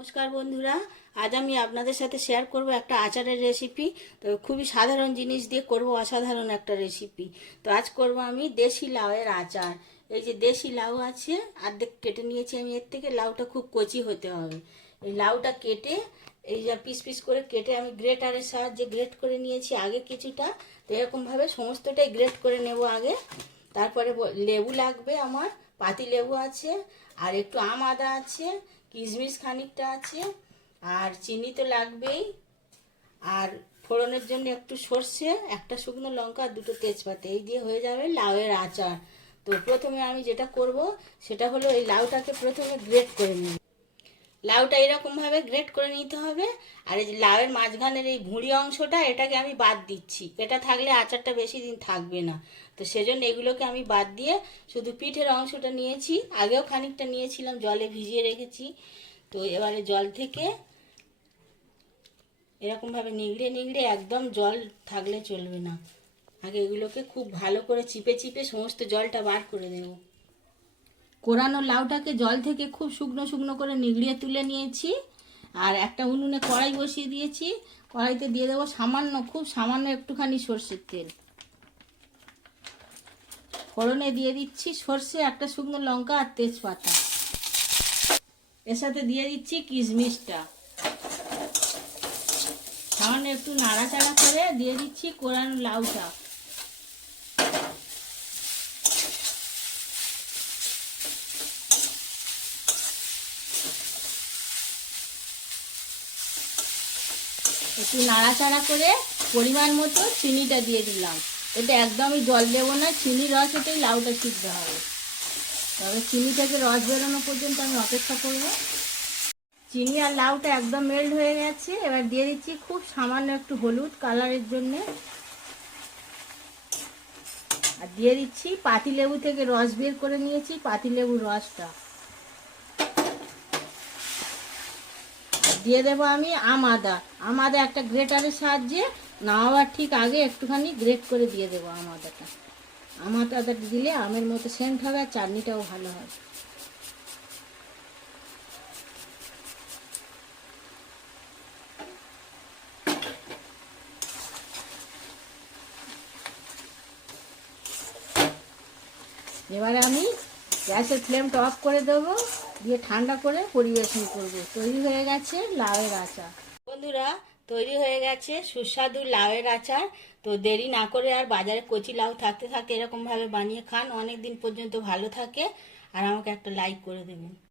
নমস্কার বন্ধুরা, আজ আমি আপনাদের সাথে শেয়ার করব একটা আচারের রেসিপি। তো খুবই সাধারণ জিনিস দিয়ে করব অসাধারণ একটা রেসিপি। তো আজ করব আমি দেশি লাউয়ের আচার। এই যে দেশি লাউ আছে, অর্ধেক কেটে নিয়েছি আমি। এর থেকে লাউটা খুব কচি হতে হবে। এই লাউটা কেটে এই যে পিস পিস করে কেটে আমি গ্রেটারের সাহায্যে গ্রেট করে নিয়েছি আগে কিছুটা। তো এরকমভাবে সমস্তটাই গ্রেট করে নেব আগে। তারপরে লেবু লাগবে আমার, পাতি লেবু আছে, আর একটু আম আদা আছে, কিশমিশ খানিকটা আছে, আর চিনি তো লাগবেই, আর ফোড়নের জন্য একটু সর্ষে, একটা শুকনো লঙ্কা, আর দুটো তেজপাতা। এই দিয়ে হয়ে যাবে লাউয়ের আচার। তো প্রথমে আমি যেটা করব সেটা হলো এই লাউটাকে প্রথমে গ্রেট করে নিই। লাউটা এরকমভাবে গ্রেট করে নিতে হবে। আর এই যে লাউয়ের মাঝখানের এই ভুঁড়ি অংশটা, এটাকে আমি বাদ দিচ্ছি। এটা থাকলে আচারটা বেশি দিন থাকবে না। তো সেজন্য এগুলোকে আমি বাদ দিয়ে শুধু পিঠের অংশটা নিয়েছি। আগেও খানিকটা নিয়েছিলাম, জলে ভিজিয়ে রেখেছি। তো এবারে জল থেকে এরকমভাবে নিংড়ে নিংড়ে, একদম জল থাকলে চলবে না। আগে এগুলোকে খুব ভালো করে চিপে চিপে সমস্ত জলটা বার করে দেব। কোরানো লাউটাকে জল থেকে খুব শুকনো শুকনো করে নিগড়িয়ে তুলে নিয়েছি। আর একটা উনুনে কড়াই বসিয়ে দিয়েছি। কড়াইতে দিয়ে দেবো সামান্য, খুব সামান্য একটুখানি সর্ষের তেল। ফোড়নে দিয়ে দিচ্ছি সর্ষে, একটা শুকনো লঙ্কা, আর তেজপাতা। এর সাথে দিয়ে দিচ্ছি কিশমিশটা। সামান্য একটু নাড়াচাড়া করে দিয়ে দিচ্ছি কোরানো লাউটা। একটু নাড়াচাড়া করে পরিমাণ মতো চিনিটা দিয়ে দিলাম। এটা একদমই জল দেবো না, চিনির রস এটাই লাউটা সিদ্ধ হবে। তবে চিনি থেকে রস বেরোনো পর্যন্ত আমি অপেক্ষা করব। চিনি আর লাউটা একদম মেল্ট হয়ে গেছে। এবার দিয়ে দিচ্ছি খুব সামান্য একটু হলুদ কালারের জন্য, আর দিয়ে দিচ্ছি পাতিলেবু থেকে রস বের করে নিয়েছি, পাতিলেবুর রসটা। দিয়ে দেবো আমি আম আদা একটা গ্রেটারের সাহায্যে, নামাবার ঠিক আগে একটুখানি গ্রেট করে দিয়ে দেবো আম আদাটা দিলে আমের মতো সেন্ট হবে, আর চাটনিটাও ভালো হয়। এবারে আমি গ্যাসের ফ্লেমটা অফ করে দেবো, দিয়ে ঠান্ডা করে পরিবেশন করব। তৈরি হয়ে গেছে লাউয়ের আচার। বন্ধুরা, তৈরি হয়ে গেছে সুস্বাদু লাউয়ের আচার। তো দেরি না করে, আর বাজারে কচি লাউ থাকতে থাকতে এরকমভাবে বানিয়ে খান, অনেক দিন পর্যন্ত ভালো থাকে। আর আমাকে একটা লাইক করে দেবেন।